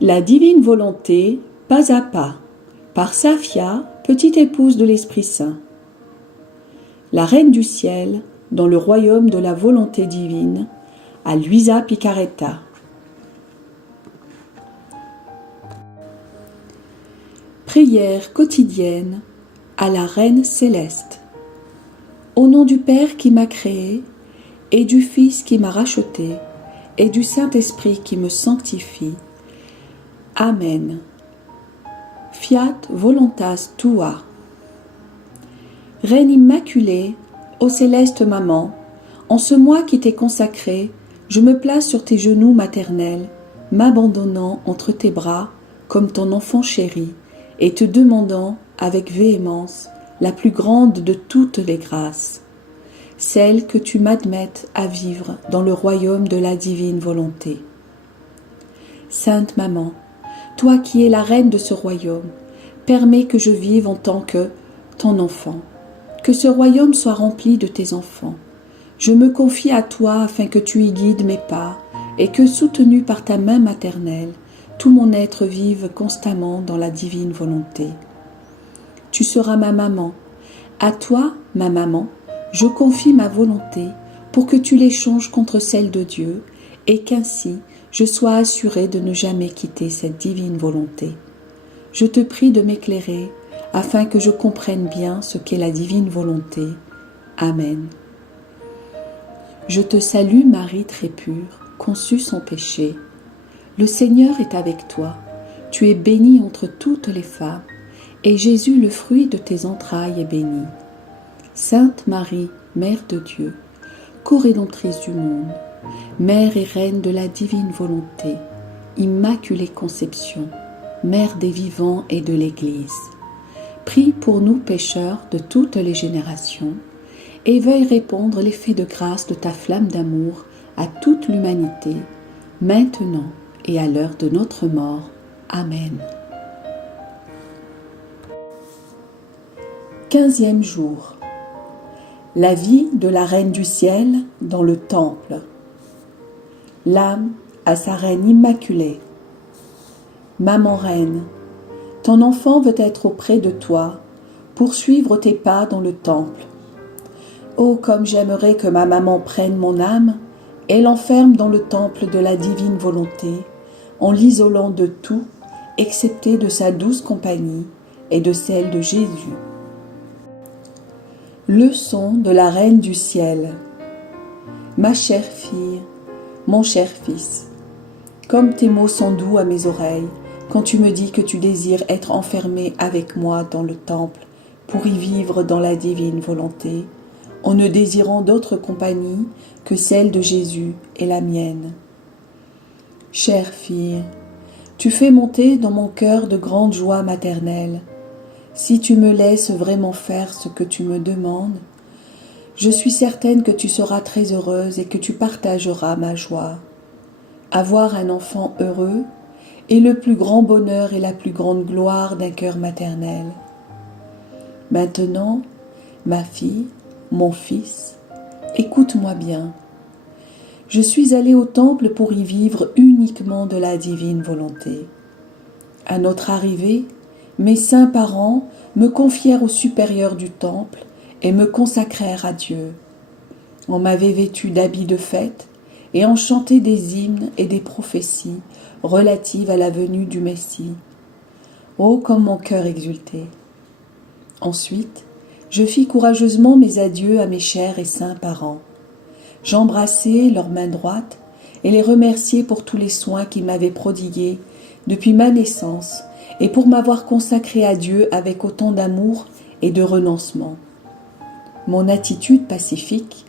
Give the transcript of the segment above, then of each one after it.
La divine volonté, pas à pas, par Safia, petite épouse de l'Esprit Saint. La Reine du Ciel, dans le royaume de la volonté divine, à Luisa Picaretta. Prière quotidienne à la Reine céleste. Au nom du Père qui m'a créé, et du Fils qui m'a racheté, et du Saint-Esprit qui me sanctifie. Amen. Fiat voluntas tua. Reine immaculée, ô céleste maman, en ce mois qui t'est consacré, je me place sur tes genoux maternels, m'abandonnant entre tes bras comme ton enfant chéri, et te demandant avec véhémence la plus grande de toutes les grâces, celle que tu m'admettes à vivre dans le royaume de la divine volonté. Sainte Maman, toi qui es la reine de ce royaume, permets que je vive en tant que ton enfant, que ce royaume soit rempli de tes enfants. Je me confie à toi afin que tu y guides mes pas et que, soutenu par ta main maternelle, tout mon être vive constamment dans la divine volonté. Tu seras ma maman. À toi, ma maman, je confie ma volonté pour que tu l'échanges contre celle de Dieu et qu'ainsi je sois assurée de ne jamais quitter cette divine volonté. Je te prie de m'éclairer afin que je comprenne bien ce qu'est la divine volonté. Amen. Je te salue Marie très pure, conçue sans péché. Le Seigneur est avec toi. Tu es bénie entre toutes les femmes, et Jésus, le fruit de tes entrailles, est béni. Sainte Marie, Mère de Dieu, co-rédemptrice du monde, Mère et Reine de la divine volonté, Immaculée Conception, Mère des vivants et de l'Église, prie pour nous pécheurs de toutes les générations, et veuille répandre l'effet de grâce de ta flamme d'amour à toute l'humanité, maintenant et à l'heure de notre mort. Amen. 15e jour. La vie de la Reine du Ciel dans le Temple. L'âme à sa Reine immaculée. Maman Reine, ton enfant veut être auprès de toi, pour suivre tes pas dans le Temple. Oh, comme j'aimerais que ma maman prenne mon âme et l'enferme dans le temple de la divine volonté, en l'isolant de tout, excepté de sa douce compagnie et de celle de Jésus. Leçon de la Reine du Ciel. Ma chère fille, mon cher fils, comme tes mots sont doux à mes oreilles, quand tu me dis que tu désires être enfermé avec moi dans le temple pour y vivre dans la divine volonté, en ne désirant d'autre compagnie que celle de Jésus et la mienne. Chère fille, tu fais monter dans mon cœur de grandes joies maternelles. Si tu me laisses vraiment faire ce que tu me demandes, je suis certaine que tu seras très heureuse et que tu partageras ma joie. Avoir un enfant heureux est le plus grand bonheur et la plus grande gloire d'un cœur maternel. Maintenant, ma fille, mon fils, écoute-moi bien. Je suis allée au temple pour y vivre uniquement de la divine volonté. À notre arrivée, mes saints parents me confièrent au supérieur du temple et me consacrèrent à Dieu. On m'avait vêtue d'habits de fête et on chantait des hymnes et des prophéties relatives à la venue du Messie. Oh, comme mon cœur exultait! Ensuite, je fis courageusement mes adieux à mes chers et saints parents. J'embrassai leurs mains droites et les remerciai pour tous les soins qu'ils m'avaient prodigués depuis ma naissance et pour m'avoir consacré à Dieu avec autant d'amour et de renoncement. Mon attitude pacifique,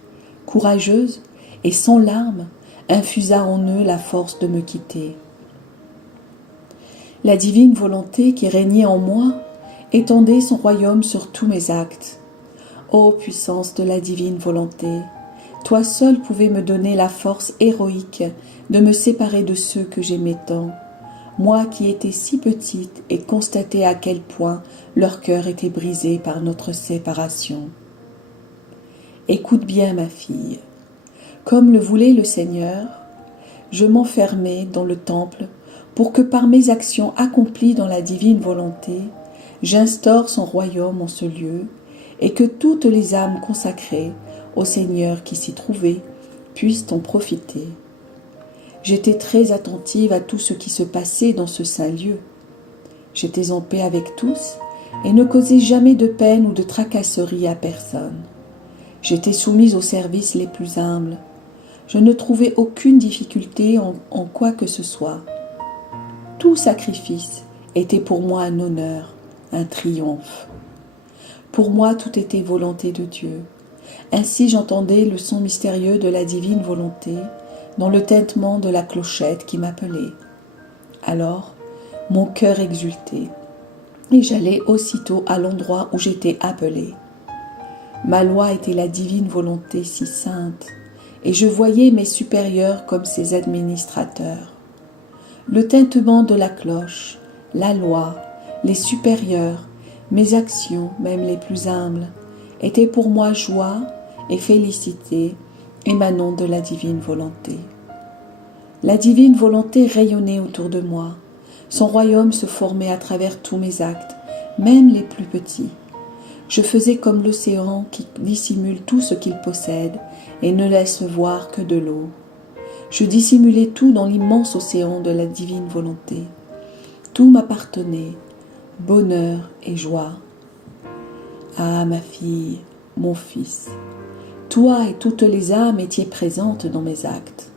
courageuse et sans larmes infusa en eux la force de me quitter. La divine volonté qui régnait en moi étendait son royaume sur tous mes actes. Ô puissance de la divine volonté, toi seul pouvais me donner la force héroïque de me séparer de ceux que j'aimais tant, moi qui étais si petite et constatais à quel point leur cœur était brisé par notre séparation. Écoute bien, ma fille. Comme le voulait le Seigneur, je m'enfermai dans le temple pour que par mes actions accomplies dans la divine volonté, j'instaure son royaume en ce lieu, et que toutes les âmes consacrées au Seigneur qui s'y trouvaient puissent en profiter. J'étais très attentive à tout ce qui se passait dans ce saint lieu. J'étais en paix avec tous et ne causais jamais de peine ou de tracasserie à personne. J'étais soumise aux services les plus humbles. Je ne trouvais aucune difficulté en quoi que ce soit. Tout sacrifice était pour moi un honneur, un triomphe. Pour moi, tout était volonté de Dieu. Ainsi j'entendais le son mystérieux de la divine volonté dans le tintement de la clochette qui m'appelait. Alors, mon cœur exultait, et j'allais aussitôt à l'endroit où j'étais appelée. Ma loi était la divine volonté si sainte, et je voyais mes supérieurs comme ses administrateurs. Le tintement de la cloche, la loi, les supérieurs, mes actions, même les plus humbles, étaient pour moi joie et félicité émanant de la divine volonté. La divine volonté rayonnait autour de moi. Son royaume se formait à travers tous mes actes, même les plus petits. Je faisais comme l'océan qui dissimule tout ce qu'il possède et ne laisse voir que de l'eau. Je dissimulais tout dans l'immense océan de la divine volonté. Tout m'appartenait, bonheur et joie. Ah, ma fille, mon fils, toi et toutes les âmes étiez présentes dans mes actes.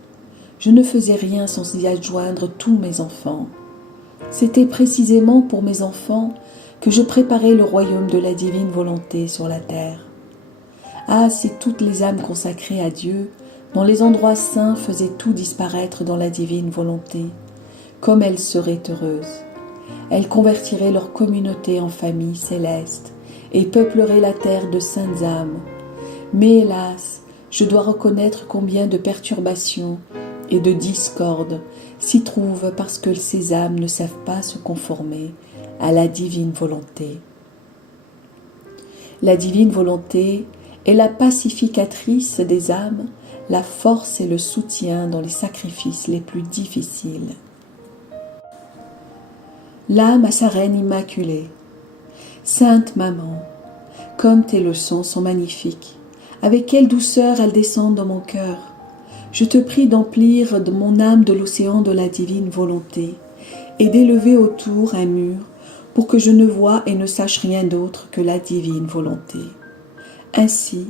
Je ne faisais rien sans y adjoindre tous mes enfants. C'était précisément pour mes enfants que je préparais le royaume de la divine volonté sur la terre. Ah, si toutes les âmes consacrées à Dieu, dans les endroits saints, faisaient tout disparaître dans la divine volonté, comme elles seraient heureuses. Elles convertiraient leur communauté en famille céleste et peupleraient la terre de saintes âmes. Mais hélas, je dois reconnaître combien de perturbations et de discordes s'y trouvent parce que ces âmes ne savent pas se conformer à la divine volonté. La divine volonté est la pacificatrice des âmes, la force et le soutien dans les sacrifices les plus difficiles. L'âme à sa reine immaculée. Sainte Maman, comme tes leçons sont magnifiques, avec quelle douceur elles descendent dans mon cœur. Je te prie d'emplir de mon âme de l'océan de la divine volonté et d'élever autour un mur pour que je ne voie et ne sache rien d'autre que la divine volonté. Ainsi,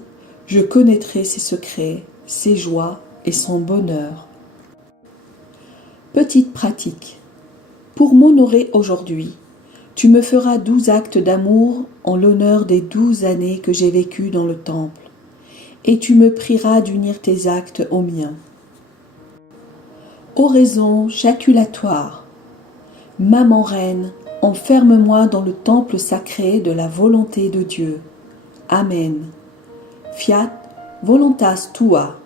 je connaîtrai ses secrets, ses joies et son bonheur. Petite pratique. Pour m'honorer aujourd'hui, tu me feras 12 actes d'amour en l'honneur des 12 années que j'ai vécues dans le temple, et tu me prieras d'unir tes actes aux miens. Oraison jaculatoire. Maman reine, enferme-moi dans le temple sacré de la volonté de Dieu. Amen. Fiat voluntas tua.